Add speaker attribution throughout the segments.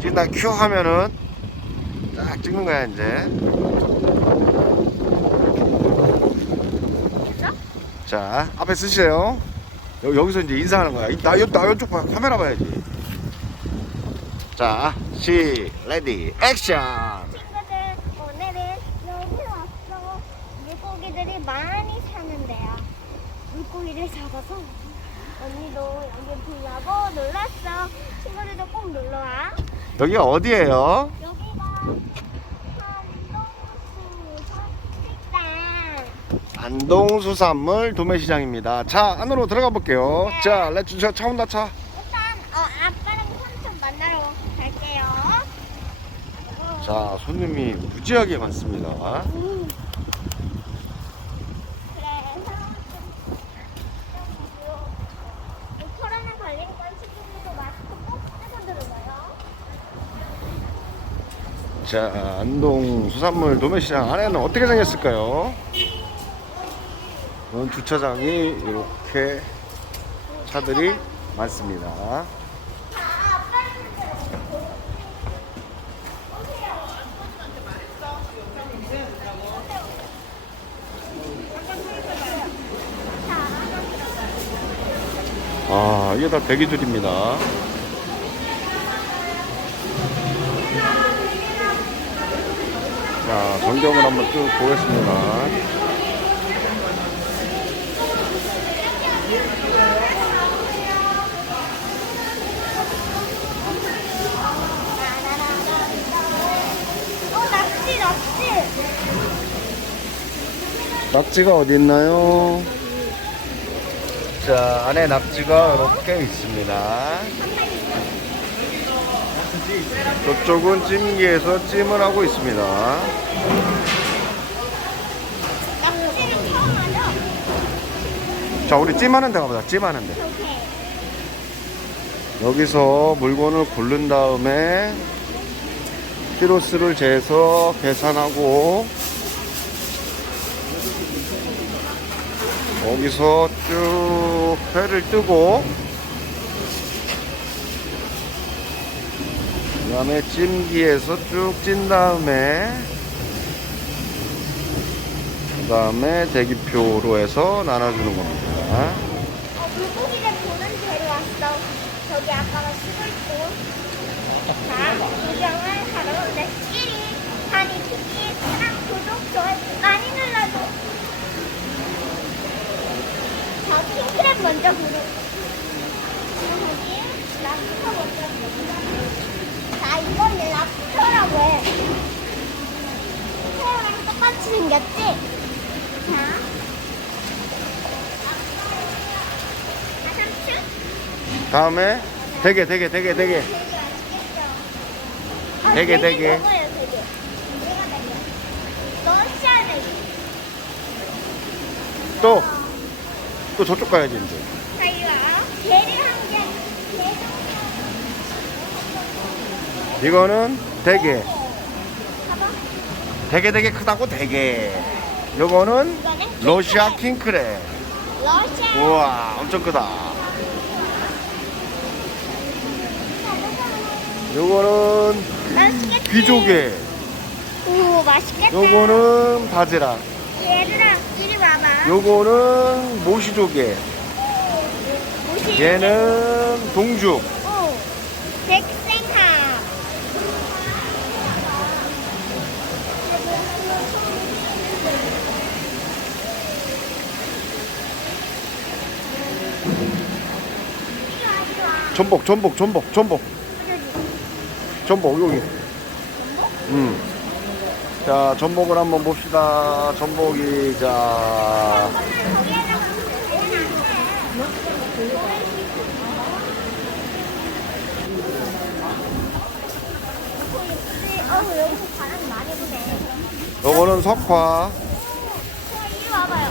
Speaker 1: 지금 나큐 하면은 딱 찍는 거야 이제. 자 앞에 쓰세요. 여, 여기서 이제 인사하는 거야. 이- 나, 여- 나 이쪽 봐. 카메라 봐야지. 자, 시, 레디, 액션.
Speaker 2: 친구들 오늘은 여기 왔어. 물고기들이 많이 사는데요. 물고기를 잡아서 언니도 여기 보려고 놀랐어. 친구들도 꼭 놀러 와.
Speaker 1: 여기가 어디예요?
Speaker 2: 여기가.
Speaker 1: 안동수산물 도매시장입니다. 자, 안으로 들어가 볼게요. 자, 렛츠 저차 온다 차.
Speaker 2: 일단 어, 아빠랑 삼촌 만나러 갈게요.
Speaker 1: 자, 손님이 무지하게 많습니다.
Speaker 2: 음. 그래서 좀, 좀 코로나 걸리니까 친구들도 마스크 꼭 쓰고 들어가요.
Speaker 1: 자, 안동 수산물 도매시장 안에는 어떻게 생겼을까요? 주차장이 이렇게 차들이 많습니다. 아, 이게 다 대기줄입니다. 자, 전경을 한번 쭉 보겠습니다.
Speaker 2: 어, 낙지, 낙지.
Speaker 1: 낙지가 어디 있나요? 자, 안에 낙지가 이렇게 있습니다. 저쪽은 찜기에서 찜을 하고 있습니다. 자, 우리 찜하는 데 가보자. 찜하는 데. 여기서 물건을 고른 다음에 키로수를 재서 계산하고 여기서 쭉 회를 뜨고 다음에 찜기에서 쭉 찐 다음에 그 다음에 대기표로 해서 나눠주는 겁니다.
Speaker 2: 어, 물고기를 보는 데로 왔어. 저기 아빠가 쓰고 있고. 자, 구경을 하러 오는데 1위, 한이 2위, 사랑, 구독, 좋아요 많이 눌러줘. 자, 킹크랩 먼저 부르. 여기 랍스터 먼저 부르. 랍스터라고 해. 새우랑 똑같이 생겼지? 자. 아?
Speaker 1: 다음에
Speaker 2: 아,
Speaker 1: 되게,
Speaker 2: 되게
Speaker 1: 되게.
Speaker 2: 되게. 내가 되게. 러시아 되게.
Speaker 1: 또 또 저쪽 가야지 이제 이거는 대게
Speaker 2: 봐봐.
Speaker 1: 대게 되게 크다고 대게 요거는
Speaker 2: 이거는
Speaker 1: 러시아 킹크랩
Speaker 2: 러시아.
Speaker 1: 우와 엄청 크다 요거는? 귀조개
Speaker 2: 오, 맛있겠다.
Speaker 1: 요거는 바지락
Speaker 2: 얘들아, 이리 와봐.
Speaker 1: 요거는 모시조개
Speaker 2: 뭐지?
Speaker 1: 얘는 동죽
Speaker 2: 오, 백생합.
Speaker 1: 전복 전복 전복 전복 전복 여기 음. 자 전복을 한번 봅시다 전복이 자. 요거는 석화
Speaker 2: 자, 이리 와봐요.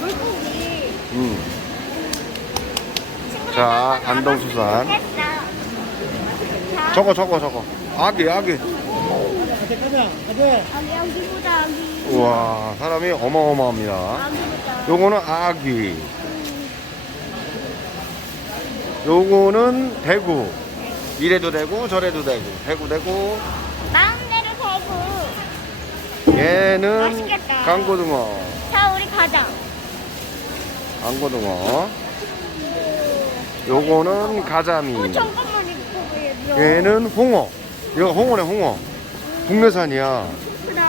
Speaker 2: 물고기.
Speaker 1: 음. 자, 안동수산. 저거 저거 저거 아기 아기. 우와 사람이 어마어마합니다. 요거는 아기 요거는 대구. 이래도 되고 저래도 되고 대구 대구.
Speaker 2: 마음대로 되고.
Speaker 1: 얘는
Speaker 2: 맛있겠다.
Speaker 1: 강고등어.
Speaker 2: 자, 우리 가자.
Speaker 1: 강고등어. 요거는 가자미.
Speaker 2: 어, 잠깐만, 이거 보여.
Speaker 1: 얘는 홍어. 이거 홍어네 홍어. 국내산이야.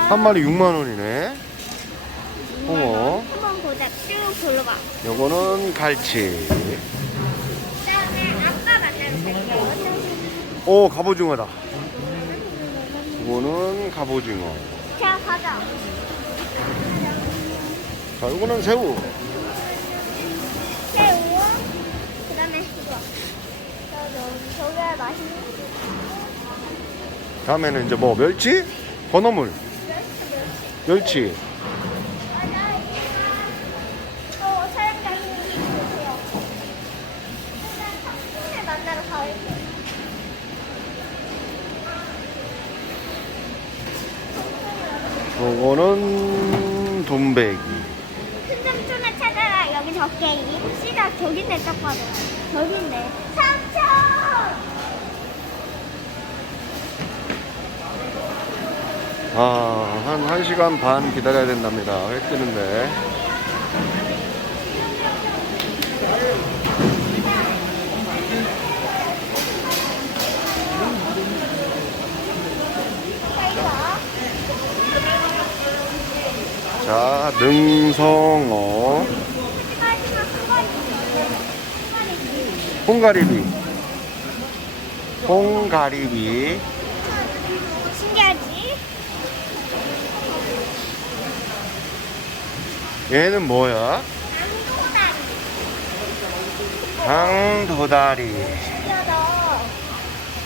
Speaker 1: 한 마리 6만 원이네. 홍어.
Speaker 2: 한번 보자. 쭉 둘러봐.
Speaker 1: 요거는 갈치.
Speaker 2: 그다음에 아빠 만나러 갈게요.
Speaker 1: 오 갑오징어다. 이거는 갑오징어.
Speaker 2: 자, 가자.
Speaker 1: 자, 이거는 새우.
Speaker 2: 새우. 다음에는
Speaker 1: 이제 뭐 멸치? 건어물. 멸치.
Speaker 2: 어, 촬영장님 주세요. 일단 삼촌을 만나러 가볼게요.
Speaker 1: 요거는 돈배기.
Speaker 2: 큰 삼촌을 찾아라. 여기 적게 씨가 저긴데 딱 봐도. 저긴데. 삼촌!
Speaker 1: 아, 한 1시간 반 기다려야 된답니다. 회 뜨는데. 자, 능성어,
Speaker 2: 마지막 한 마리. 한 마리.
Speaker 1: 홍가리비. 홍가리비.
Speaker 2: 신기하지?
Speaker 1: 얘는 뭐야? 강도다리.
Speaker 2: 신기하다.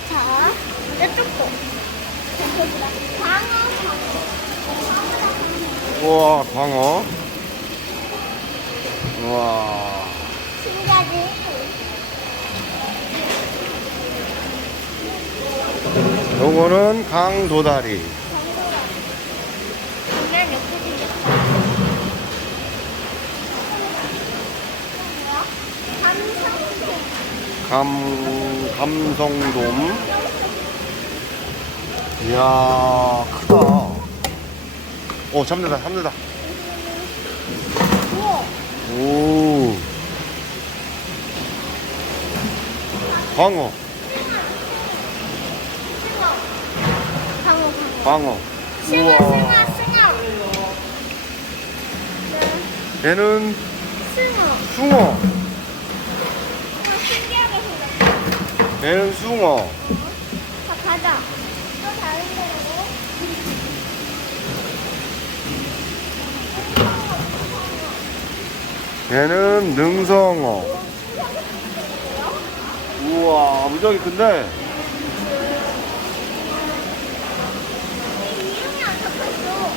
Speaker 2: 자, 이쪽도. 저쪽보다. 광어, 광어.
Speaker 1: 우와, 광어. 우와.
Speaker 2: 신기하지?
Speaker 1: 요거는 강도다리.
Speaker 2: 감,
Speaker 1: 감성돔. 이야, 크다. 오, 잠들다, 잠들다. 오. 광어,
Speaker 2: 광어, 승아.
Speaker 1: 얘는
Speaker 2: 승어.
Speaker 1: 숭어.
Speaker 2: 우와, 신기하게 생겼다.
Speaker 1: 얘는 숭어.
Speaker 2: 자, 가자. 또 다른 데로.
Speaker 1: 얘는 능성어. 우와, 무지하게 큰데?
Speaker 2: 이름이 안 적혀있어.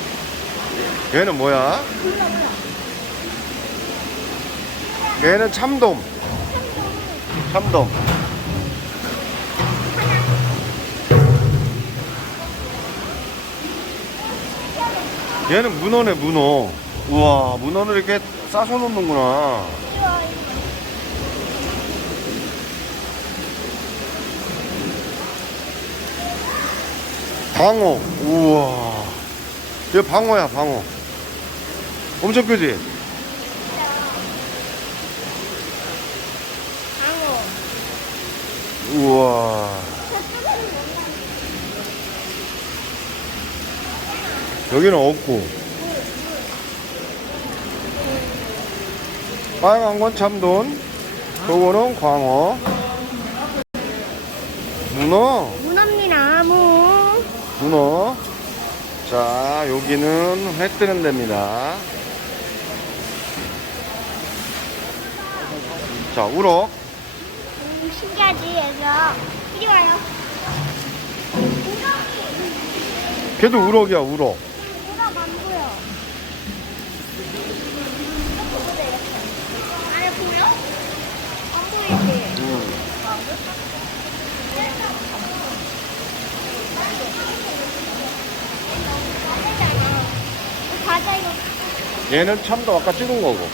Speaker 1: 얘는 뭐야? 얘는 참돔. 참돔. 얘는 문어네, 문어. 우와, 문어를 이렇게 싸서 놓는구나. 방어. 우와. 얘 방어야, 방어. 엄청 크지?
Speaker 2: 광어.
Speaker 1: 우와. 여기는 없고. 빨간 건 참돈. 요거는 광어. 문어.
Speaker 2: 문어입니다, 무.
Speaker 1: 문어. 자, 여기는 회 뜨는 데입니다. 자, 우럭.
Speaker 2: 음, 신기하지, 얘가. 이리 와요. 우럭이.
Speaker 1: 걔도 우럭이야, 우럭.
Speaker 2: 우럭 안 보여. 이렇게 보자, 이렇게. 안에 보여? 안 보이지?
Speaker 1: 음. 얘는 참도 아까 찍은 거고.